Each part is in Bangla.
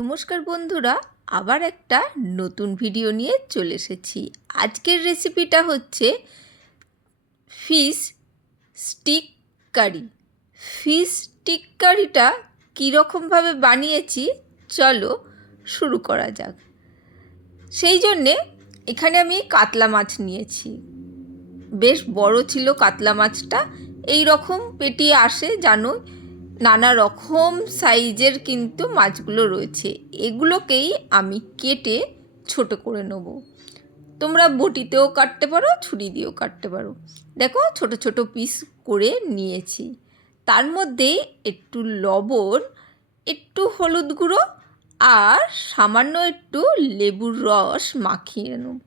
নমস্কার বন্ধুরা, আবার একটা নতুন ভিডিও নিয়ে চলে এসেছি। আজকের রেসিপিটা হচ্ছে ফিশ স্টিক কারি। ফিশ স্টিক কারিটা কীরকমভাবে বানিয়েছি চলো শুরু করা যাক। সেই জন্যে এখানে আমি কাতলা মাছ নিয়েছি। বেশ বড় ছিল কাতলা মাছটা, এই রকম পেটি আসে জানো, নানা রকম সাইজের কিন্তু মাছগুলো রয়েছে। এগুলোকেই আমি কেটে ছোট করে নেব। তোমরা বটিতেও কাটতে পারো, ছুরি দিয়েও কাটতে পারো। দেখো ছোট ছোট পিস করে নিয়েছি। তার মধ্যে একটু লবণ, একটু হলুদ গুঁড়ো আর সামান্য একটু লেবুর রস মাখিয়ে নেব।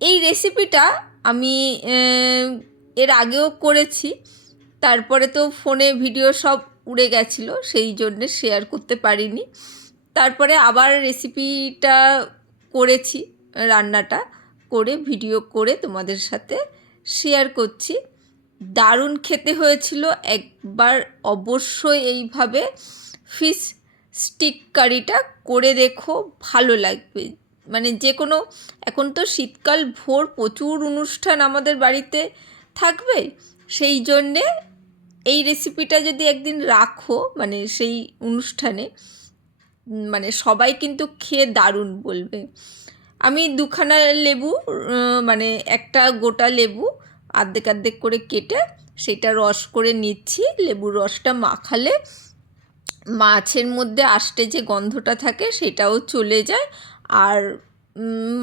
এই রেসিপিটা আমি এর আগেও করেছি, তারপরে তো ফোনে ভিডিও সব উড়ে গেছিলো, সেই জন্যে শেয়ার করতে পারিনি। তারপরে আবার রেসিপিটা করেছি, রান্নাটা করে ভিডিও করে তোমাদের সাথে শেয়ার করছি। দারুণ খেতে হয়েছিল। একবার অবশ্যই এইভাবে ফিশ স্টিক কারিটা করে দেখো, ভালো লাগবে। মানে যে কোনো, এখন তো শীতকাল ভোর, প্রচুর অনুষ্ঠান আমাদের বাড়িতে থাকবে, সেই জন্যে এই রেসিপিটা যদি একদিন রাখো মানে সেই অনুষ্ঠানে, মানে সবাই কিন্তু খেয়ে দারুণ বলবে। আমি দুখানা লেবু, মানে একটা গোটা লেবু আর্ধেক আর্ধেক করে কেটে সেটা রস করে নিচ্ছি। লেবুর রসটা মাখালে মাছের মধ্যে আষ্টে যে গন্ধটা থাকে সেটাও চলে যায়, আর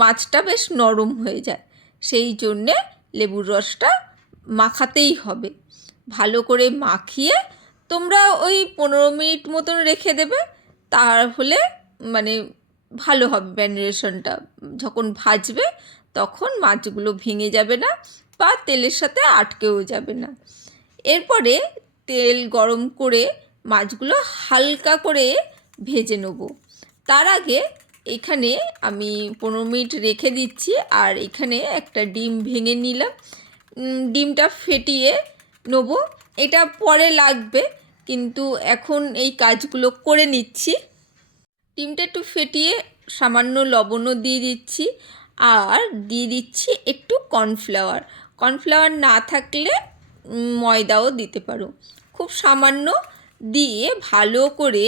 মাছটা বেশ নরম হয়ে যায়। সেই জন্যে লেবুর রসটা মাখাতেই হবে। ভালো করে মাখিয়ে তোমরা ওই 15 মিনিট মতন রেখে দেবে, তাহলে মানে ভালো হবে ম্যারিনেশনটা। যখন ভাজবে তখন মাছগুলো ভেঙে যাবে না বা তেলের সাথে আটকেও যাবে না। এরপরে তেল গরম করে মাছগুলো হালকা করে ভেজে নেব। তার আগে এখানে আমি 15 মিনিট রেখে দিচ্ছি, আর এখানে একটা ডিম ভেঙে নিলাম। ডিমটা ফেটিয়ে নেব, এটা পরে লাগবে, কিন্তু এখন এই কাজগুলো করে নিচ্ছি। ডিমটা একটু ফেটিয়ে সামান্য লবণও দিয়ে দিচ্ছি, আর দিয়ে দিচ্ছি একটু কর্নফ্লাওয়ার। কর্নফ্লাওয়ার না থাকলে ময়দাও দিতে পারো। খুব সামান্য দিয়ে ভালো করে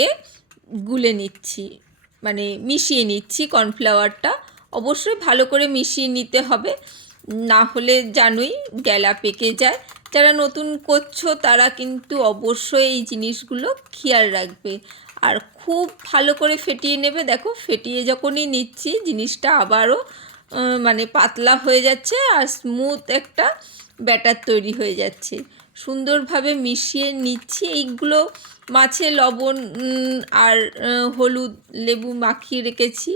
গুলে নিচ্ছি, মানে মিশিয়ে নিচ্ছি। কর্নফ্লাওয়ারটা অবশ্যই ভালো করে মিশিয়ে নিতে হবে, না হলে জানোই ডেলা পেকে যায়। যারা নতুন করছো তারা কিন্তু অবশ্যই এই জিনিসগুলো খেয়াল রাখবে, আর খুব ভালো করে ফেটিয়ে নেবে। দেখো ফেটিয়ে যখনই নিচ্ছি জিনিসটা আবারও মানে পাতলা হয়ে যাচ্ছে, আর স্মুথ একটা ব্যাটার তৈরি হয়ে যাচ্ছে। সুন্দরভাবে মিশিয়ে নিচ্ছি। এইগুলো মাছে লবণ আর হলুদ লেবু মাখিয়ে রেখেছি।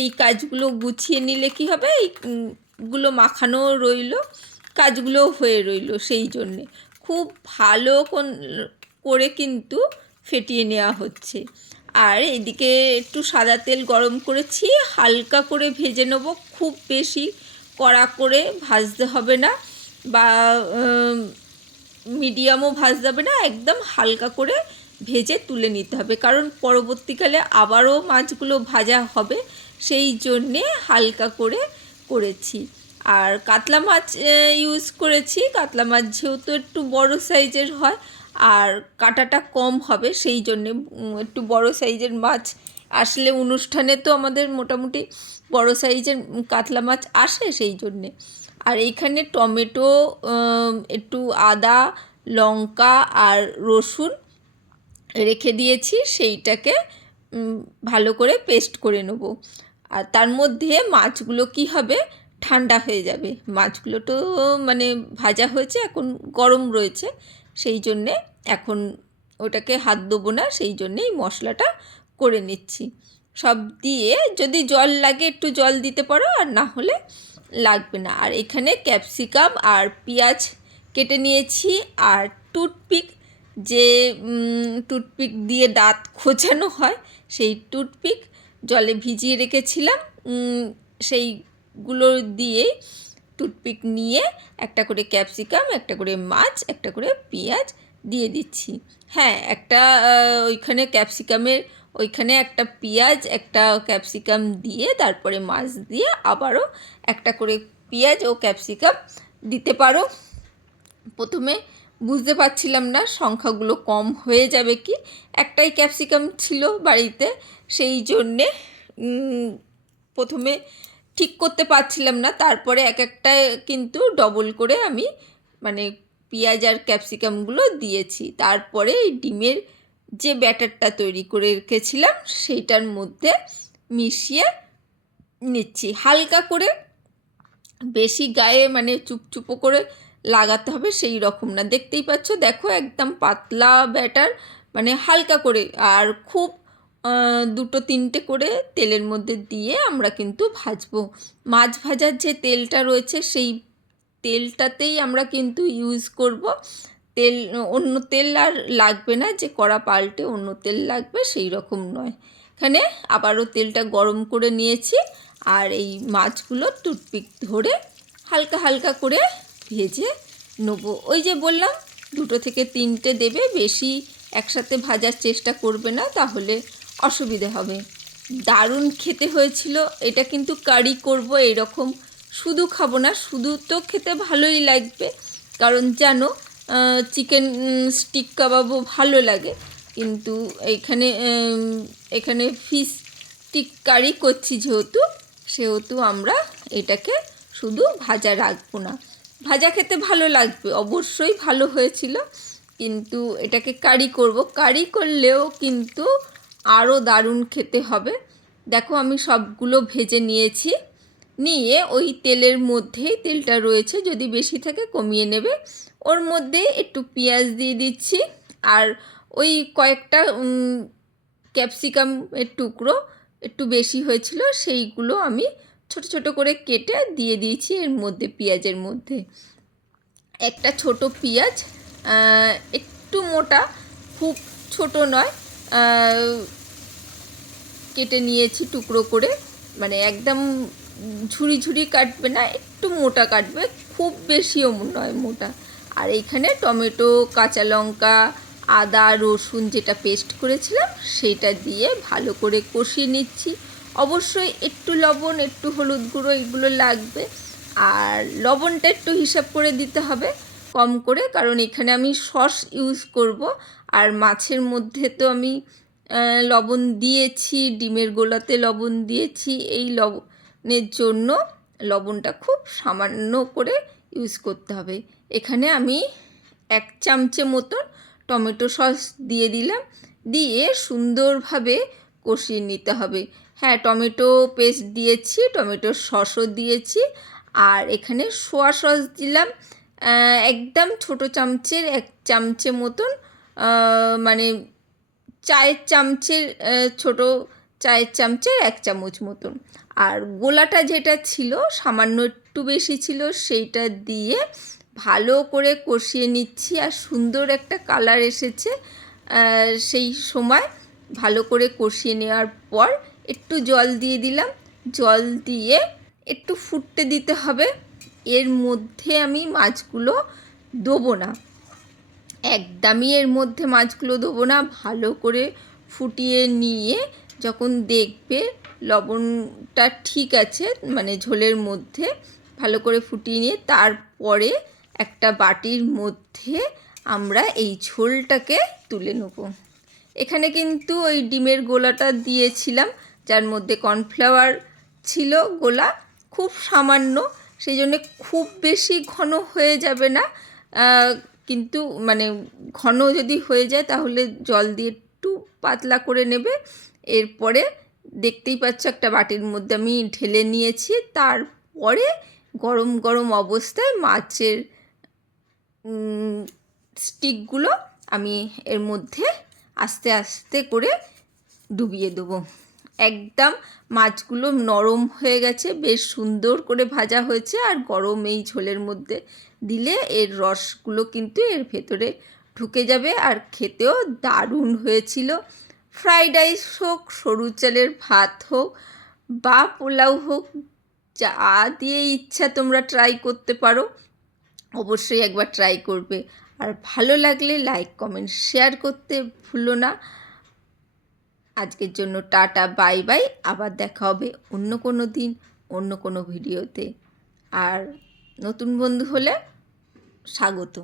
এই কাজগুলো গুছিয়ে নিলে কি হবে, এইগুলো মাখানো রইল, কাজগুলো হয়ে রইল। সেই জন্যে খুব ভালো করে কিন্তু ফেটিয়ে নেওয়া হচ্ছে। আর এদিকে একটু সাদা তেল গরম করেছি, হালকা করে ভেজে নেব। খুব বেশি কড়া করে ভাজতে হবে না, বা মিডিয়ামও ভাজতে হবে না, একদম হালকা করে ভেজে তুলে নিতে হবে, কারণ পরবর্তীকালে আবারও মাছগুলো ভাজা হবে। সেই জন্যে হালকা করে করেছি। আর কাতলা মাছ ইউজ করেছি। কাতলা মাছ যেহেতু একটু বড় সাইজের হয় আর কাঁটাটা কম হবে, সেই জন্যে একটু বড় সাইজের মাছ আসলে অনুষ্ঠানে তো আমাদের মোটামুটি বড় সাইজের কাতলা মাছ আসে, সেই জন্যে। আর এইখানে টমেটো, একটু আদা, লঙ্কা আর রসুন রেখে দিয়েছি, সেইটাকে ভালো করে পেস্ট করে নেব। আর তার মধ্যে মাছগুলো কি হবে, ঠান্ডা হয়ে যাবে। মাছগুলো তো মানে ভাজা হয়েছে, এখন গরম রয়েছে, সেই জন্যে এখন ওটাকে হাত দেবো না, সেই জন্যেই মশলাটা করে নিচ্ছি। সব দিয়ে যদি জল লাগে একটু জল দিতে পারো, আর না হলে লাগবে না। আর এখানে ক্যাপসিকাম আর পেঁয়াজ কেটে নিয়েছি, আর টুথপিক, যে টুথপিক দিয়ে দাঁত খোঁচানো হয়, সেই টুথপিক জলে ভিজিয়ে রেখেছিলাম, সেইগুলো দিয়েই টুথপিক নিয়ে একটা করে ক্যাপসিকাম, একটা করে মাছ, একটা করে পেঁয়াজ দিয়ে দিচ্ছি। হ্যাঁ, একটা ওইখানে ক্যাপসিকামের ওইখানে একটা পেঁয়াজ একটা ক্যাপসিকাম দিয়ে তারপরে মাছ দিয়ে আবারও একটা করে পেঁয়াজ ও ক্যাপসিকাম দিতে পারো। প্রথমে বুঝতে পারছিলাম না সংখ্যাগুলো কম হয়ে যাবে কি, একটাই ক্যাপসিকাম ছিল বাড়িতে, সেই জন্যে প্রথমে ঠিক করতে পারছিলাম না। তারপরে এক একটা কিন্তু ডবল করে আমি মানে পেঁয়াজ আর ক্যাপসিকামগুলো দিয়েছি। তারপরে এই ডিমের যে ব্যাটারটা তৈরি করে রেখেছিলাম সেইটার মধ্যে মিশিয়ে নিচ্ছি হালকা করে, বেশি গায়ে মানে চুপচুপো করে লাগাতে হবে সেই রকম না। দেখতেই পাচ্ছ, দেখো একদম পাতলা ব্যাটার, মানে হালকা করে। আর খুব 2-3টে করে তেলের মধ্যে দিয়ে আমরা কিন্তু ভাজবো। মাছ ভাজার যে তেলটা রয়েছে সেই তেলটাতেই আমরা কিন্তু ইউজ করব। তেল অন্য তেল আর লাগবে না, যে কড়া পাল্টে অন্য তেল লাগবে সেই রকম নয়। এখানে আবারও তেলটা গরম করে নিয়েছি আর এই মাছগুলো টুথপিক ধরে হালকা হালকা করে ভেজে নেবো। ওই যে বললাম 2 থেকে 3টে দেবে, বেশি একসাথে ভাজার চেষ্টা করবে না, তাহলে অসুবিধে হবে। দারুণ খেতে হয়েছিল। এটা কিন্তু কারি করব, এরকম শুধু খাবো না। শুধু তো খেতে ভালোই লাগবে, কারণ জানো চিকেন স্টিক কাবাবও ভালো লাগে, কিন্তু এখানে ফিশ স্টিক কারি করছি সেহেতু আমরা এটাকে শুধু ভাজা রাখবো না। ভাজা খেতে ভালো লাগবে, অবশ্যই ভালো হয়েছিল, কিন্তু এটাকে কারি করব। কারি করলেও কিন্তু আরও দারুণ খেতে হবে। দেখো আমি সবগুলো ভেজে নিয়েছি, নিয়ে ওই তেলের মধ্যেই, তেলটা রয়েছে যদি বেশি থাকে কমিয়ে নেবে, ওর মধ্যে একটু পেঁয়াজ দিয়ে দিচ্ছি আর ওই কয়েকটা ক্যাপসিকামের টুকরো একটু বেশি হয়েছিল সেইগুলো আমি ছোট ছোট করে কেটে দিয়ে দিয়েছি এর মধ্যে, পেঁয়াজের মধ্যে। একটা ছোট পেঁয়াজ, একটু মোটা, খুব ছোট নয়, কেটে নিয়েছি টুকরো করে, মানে একদম ঝুরি ঝুরি কাটবে না, একটু মোটা কাটবে, খুব বেশিও নয় মোটা। আর এইখানে টমেটো, কাঁচা লঙ্কা, আদা রসুন যেটা পেস্ট করেছিলাম সেইটা দিয়ে ভালো করে কষিয়ে নিচ্ছি। অবশ্যই একটু লবণ, একটু হলুদ গুঁড়ো এগুলো লাগবে, আর লবণটা একটু হিসাব করে দিতে হবে কম করে, কারণ এখানে আমি সস ইউজ করব। আর মাছের মধ্যে তো আমি লবণ দিয়েছি, ডিমের গোলাতে লবণ দিয়েছি, এই লবণের জন্য লবণটা খুব সামান্য করে ইউজ করতে হবে। এখানে আমি 1 চামচে মতন টমেটো সস দিয়ে দিলাম, দিয়ে সুন্দরভাবে কষিয়ে নিতে হবে। হ্যাঁ, টমেটো পেস্ট দিয়েছি, টমেটোর সসও দিয়েছি, আর এখানে সোয়া সস দিলাম একদম ছোটো চামচের 1 চামচে মতন, মানে চায়ের চামচের ছোটো চায়ের চামচের 1 চামচ মতন। আর গোলাটা যেটা ছিল সামান্য একটু বেশি ছিল, সেইটা দিয়ে ভালো করে কষিয়ে নিচ্ছি। আর সুন্দর একটা কালার এসেছে সেই সময়। ভালো করে কষিয়ে নেওয়ার পর একটু জল দিয়ে দিলাম, জল দিয়ে একটু ফুটতে দিতে হবে। এর মধ্যে আমি মাছগুলো দেবো না, একদমই এর মধ্যে মাছগুলো দেবো না। ভালো করে ফুটিয়ে নিয়ে যখন দেখবে লবণটা ঠিক আছে, মানে ঝোলের মধ্যে ভালো করে ফুটিয়ে নিয়ে তারপরে একটা বাটির মধ্যে আমরা এই ঝোলটাকে তুলে নেব। এখানে কিন্তু ওই ডিমের গোলাটা দিয়েছিলাম, যার মধ্যে কর্নফ্লাওয়ার ছিল গোলা, খুব সামান্য, সেই জন্যে খুব বেশি ঘন হয়ে যাবে না, কিন্তু মানে ঘন যদি হয়ে যায় তাহলে জল দিয়ে একটু পাতলা করে নেবে। এরপরে দেখতেই পাচ্ছ একটা বাটির মধ্যে আমি ঢেলে নিয়েছি। তারপরে গরম গরম অবস্থায় মাছের স্টিকগুলো আমি এর মধ্যে আস্তে আস্তে করে ডুবিয়ে দেবো। একদম মাছগুলো নরম হয়ে গেছে, বেশ সুন্দর করে ভাজা হয়েছে, আর গরম এই ঝোলের মধ্যে দিলে এর রসগুলো কিন্তু এর ভেতরে ঢুকে যাবে, আর খেতেও দারুণ হয়েছিল। ফ্রাইড রাইস হোক, সরু চালের ভাত হোক বা পোলাও হোক, যা দিয়ে ইচ্ছা তোমরা ট্রাই করতে পারো, অবশ্যই একবার ট্রাই করবে। আর ভালো লাগলে লাইক, কমেন্ট, শেয়ার করতে ভুলো না। আজকের জন্য টাটা, বাই বাই। আবার দেখা হবে অন্য কোনো দিন অন্য কোনো ভিডিওতে। আর নতুন বন্ধু হলে স্বাগত।